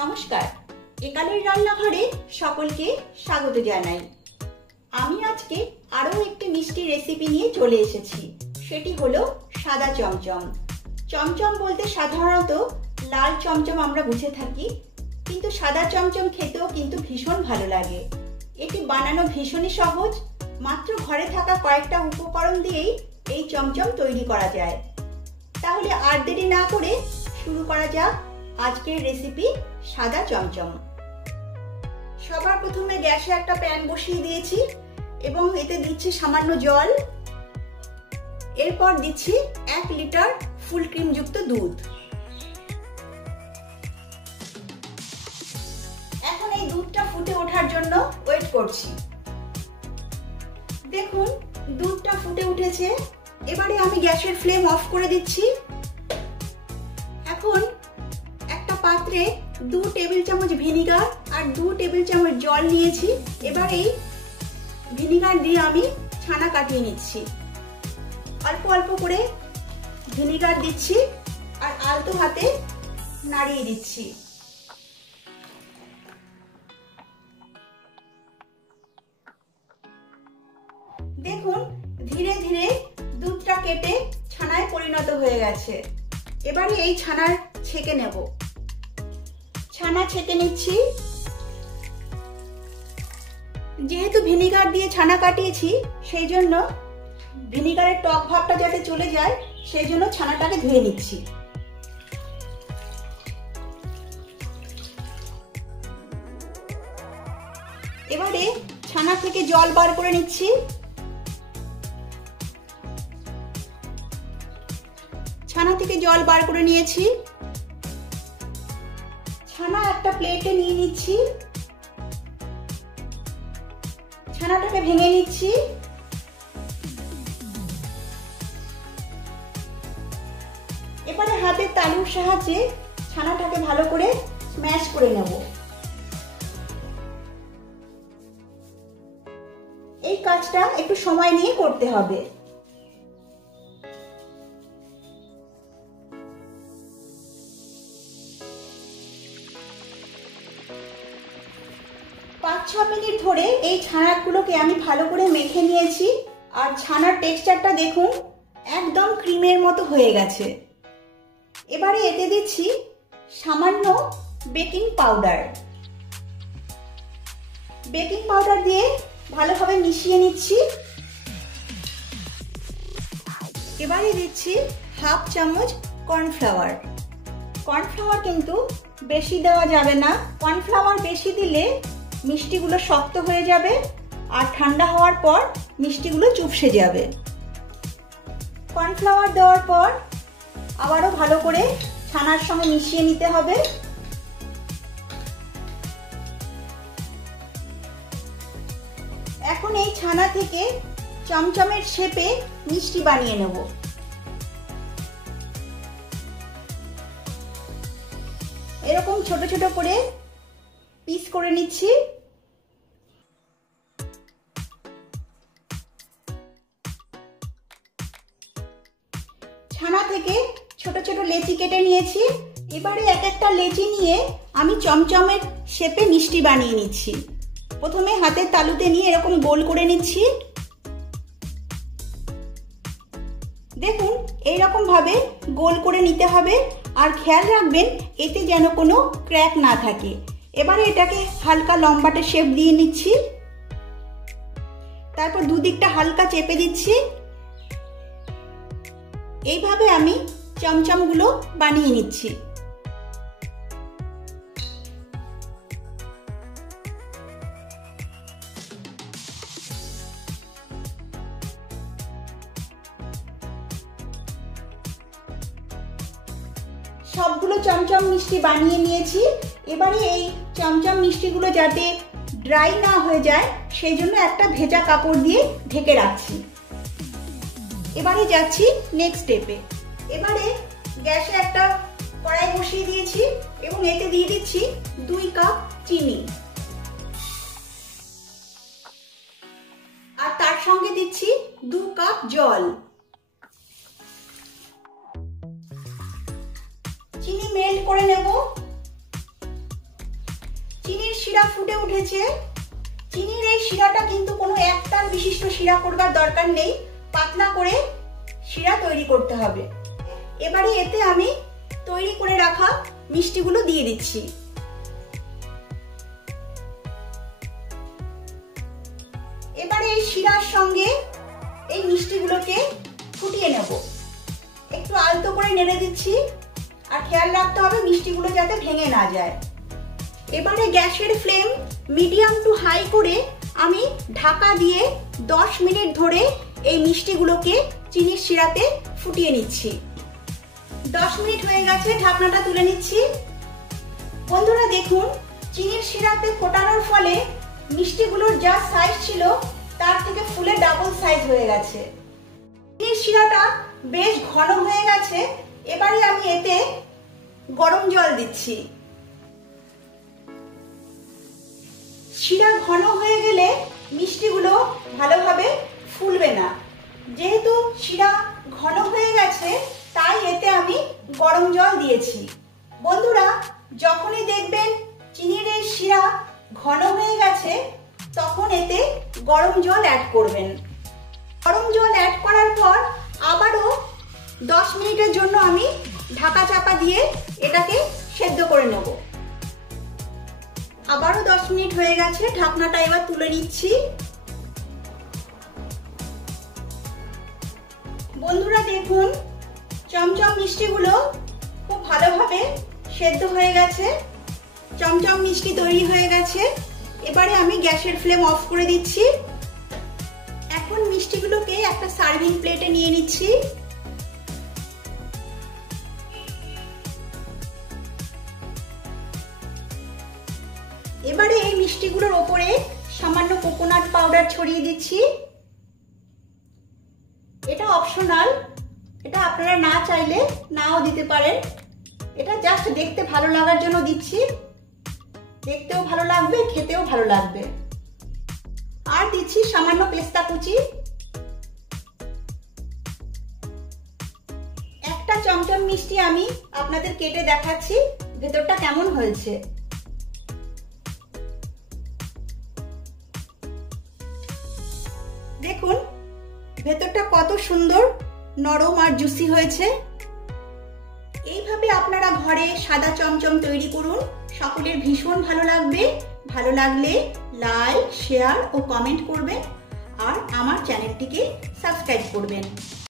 নমস্কার, একালের রান্নাঘরে সকলকে স্বাগত জানাই। আমি আজকে আরো একটি মিষ্টি রেসিপি নিয়ে চলে এসেছি। সেটি হলো সাদা চমচম। চমচম বলতে সাধারণত লাল চমচম আমরা বুঝে থাকি, কিন্তু সাদা চমচম খেতেও কিন্তু ভীষণ ভালো লাগে। এটি বানানো ভীষণই সহজ, মাত্র ঘরে থাকা কয়েকটা উপকরণ দিয়েই এই চমচম তৈরি করা যায়। তাহলে আর দেরি না করে শুরু করা যাক আজকের রেসিপি সাদা চমচম। সবার প্রথমে গ্যাসে একটা প্যান বসিয়ে দিয়েছি এবং এতে দিচ্ছি সামান্য জল। এরপর দিচ্ছি 1 লিটার ফুল ক্রিম যুক্ত দুধ। এখন এই দুধটা ফুটে ওঠার জন্য ওয়েট করছি। দেখুন দুধটা ফুটে উঠেছে। এবারে আমি গ্যাসের ফ্লেম অফ করে দিচ্ছি। এখন একটা পাত্রে 2 টেবিল চামচ ভিনিগার আর 2 টেবিল চামচ জল নিয়েছি। এবার এই ভিনিগার দিয়ে আমি ছানা কাটিয়ে নিচ্ছি। অল্প অল্প করে ভিনিগার দিচ্ছি আর আলতো হাতে নাড়িয়ে দিচ্ছি। দেখুন ধীরে ধীরে দুধটা কেটে ছানায় পরিণত হয়ে গেছে। এবারে এই ছানার ছেঁকে নেব। ছানা ছেঁকে নিচ্ছি। যেহেতু ভিনিগার দিয়ে ছানা কাটিয়েছি, সেই জন্য ভিনিগারের টক ভাবটা যাতে চলে যায় সেই জন্য ছানাটাকে ধুয়ে নিচ্ছি। এবারে ছানা থেকে জল বার করে নিচ্ছি। ছানা থেকে জল বার করে নিয়েছি। ছানা একটা প্লেটে নিয়ে নিচ্ছি। ছানাটাকে ভেঙে নিচ্ছি। এবারে হাতের তালুর সাহায্যে ছানাটাকে ভালো করে স্ম্যাশ করে নেব। এই কাজটা একটু সময় নিয়ে করতে হবে। পাঁচ 6 মিনিট ধরে এই ছানাগুলোকে আমি ভালো করে মেখে নিয়েছি। আর ছানার টেক্সচারটা দেখুন একদম ক্রিমের মতো হয়ে গেছে। এবারে এতে দিচ্ছি সামান্য বেকিং পাউডার। বেকিং পাউডার দিয়ে ভালোভাবে মিশিয়ে নিচ্ছি। এবারে দিচ্ছি 1/2 চামচ কর্নফ্লাওয়ার। কর্নফ্লাওয়ার কিন্তু বেশি দেওয়া যাবে না। কর্নফ্লাওয়ার বেশি দিলে মিষ্টিগুলো শক্ত হয়ে যাবে আর ঠান্ডা হওয়ার পর মিষ্টিগুলো চুপসে যাবে। কর্নফ্লাওয়ার দেওয়ার পর আবারও ভালো করে ছানার সঙ্গে মিশিয়ে নিতে হবে। এখন এই ছানা থেকে চমচমের শেপে মিষ্টি বানিয়ে নেব। এরকম ছোট ছোট করে পিস করে নিচ্ছি। ছানা থেকে ছোট ছোট লেচি কেটে নিয়েছি। এবারে এক একটা লেচি নিয়ে আমি চমচমের শেপে মিষ্টি বানিয়ে নিচ্ছি। প্রথমে হাতের তালুতে নিয়ে এরকম গোল করে নিচ্ছি। দেখুন এইরকম ভাবে গোল করে নিতে হবে আর খেয়াল রাখবেন এতে যেন কোনো ক্র্যাক না থাকে। এবারে এটাকে হালকা লম্বাটে শেপ দিয়ে নিচ্ছি। তারপর দুদিকটা হালকা চেপে দিচ্ছি। এইভাবে আমি চমচমগুলো বানিয়ে নিচ্ছি। সবগুলো চমচম মিষ্টি বানিয়ে নিয়েছি। এবারে এই চমচম মিষ্টিগুলো যাতে ড্রাই না হয়ে যায় সেই জন্য একটা ভেজা কাপড় দিয়ে ঢেকে রাখছি। এবারে যাচ্ছি নেক্সট স্টেপে। এবারে গ্যাসে একটা কড়াই বসিয়ে দিয়েছি এবং এতে দিয়ে দিচ্ছি 2 কাপ চিনি আর তার সঙ্গে দিচ্ছি 2 কাপ জল। চিনি মেল্ট করে নেব। চিনির শিরা ফুটে উঠেছে। চিনির এই শিরাটা কিন্তু কোনো একটার বিশিষ্ট শিরা করবার দরকার নেই, পাতলা করে শিরা তৈরি করতে হবে। এবারে এতে আমি তৈরি করে রাখা মিষ্টিগুলো দিয়ে দিচ্ছি। এবারে এই শিরার সঙ্গে এই মিষ্টিগুলোকে ফুটিয়ে নেব। একটু আলতো করে নেড়ে দিচ্ছি, আর খেয়াল রাখতে হবে মিষ্টিগুলো যাতে ভেঙে না যায়। এবারে গ্যাসের ফ্লেম মিডিয়াম টু হাই করে আমি ঢাকা দিয়ে 10 মিনিট ধরে এই মিষ্টিগুলোকে চিনির শিরাতে ফুটিয়ে নিচ্ছি। 10 মিনিট হয়ে গেছে, ঢাকনাটা তুলে নিচ্ছি। বন্ধুরা দেখুন, চিনির শিরাতে ফোটানোর ফলে মিষ্টিগুলোর যা সাইজ ছিল তার থেকে ফুলে ডাবল সাইজ হয়ে গেছে। চিনির শিরাটা বেশ ঘন হয়ে গেছে। এবারে আমি এতে গরম জল দিচ্ছি। শিরা ঘন হয়ে গেলে মিষ্টিগুলো ভালোভাবে ফুলবে না। যেহেতু শিরা ঘন হয়ে গেছে তাই এতে আমি গরম জল দিয়েছি। বন্ধুরা, যখনই দেখবেন চিনির এই শিরা ঘন হয়ে গেছে তখন এতে গরম জল অ্যাড করবেন। গরম জল অ্যাড করার পর আবারও 10 মিনিটের জন্য আমি ঢাকা চাপা দিয়ে এটাকে সেদ্ধ করে নেব। আবারও 10 মিনিট হয়ে গেছে, ঢাকনাটা এবার তুলে নিচ্ছি। বন্ধুরা দেখুন, চমচম মিষ্টিগুলো খুব ভালোভাবে সেদ্ধ হয়ে গেছে। চমচম মিষ্টি তৈরি হয়ে গেছে। এবারে আমি গ্যাসের ফ্লেম অফ করে দিচ্ছি। এখন মিষ্টিগুলোকে একটা সার্ভিং প্লেটে নিয়ে নিচ্ছি। এবারে এই মিষ্টিগুলোর ওপরে সামান্য কোকোনাট পাউডার ছড়িয়ে দিচ্ছি। এটা অপশনাল, এটা আপনারা না চাইলে নাও দিতে পারেন। এটা জাস্ট দেখতে ভালো লাগার জন্য দিচ্ছি। দেখতেও ভালো লাগবে, খেতেও ভালো লাগবে। আর দিচ্ছি সামান্য পেস্তা কুচি। একটা চমচম মিষ্টি আমি আপনাদের কেটে দেখাচ্ছি ভেতরটা কেমন হয়েছে। দেখুন ভেতরটা কত সুন্দর নরম আর জুসি হয়েছে। এইভাবে আপনারা ঘরে সাদা চমচম তৈরি করুন, সকলের ভীষণ ভালো লাগবে। ভালো লাগলে লাইক, শেয়ার ও কমেন্ট করবেন, আর আমার চ্যানেলটিকে সাবস্ক্রাইব করবেন।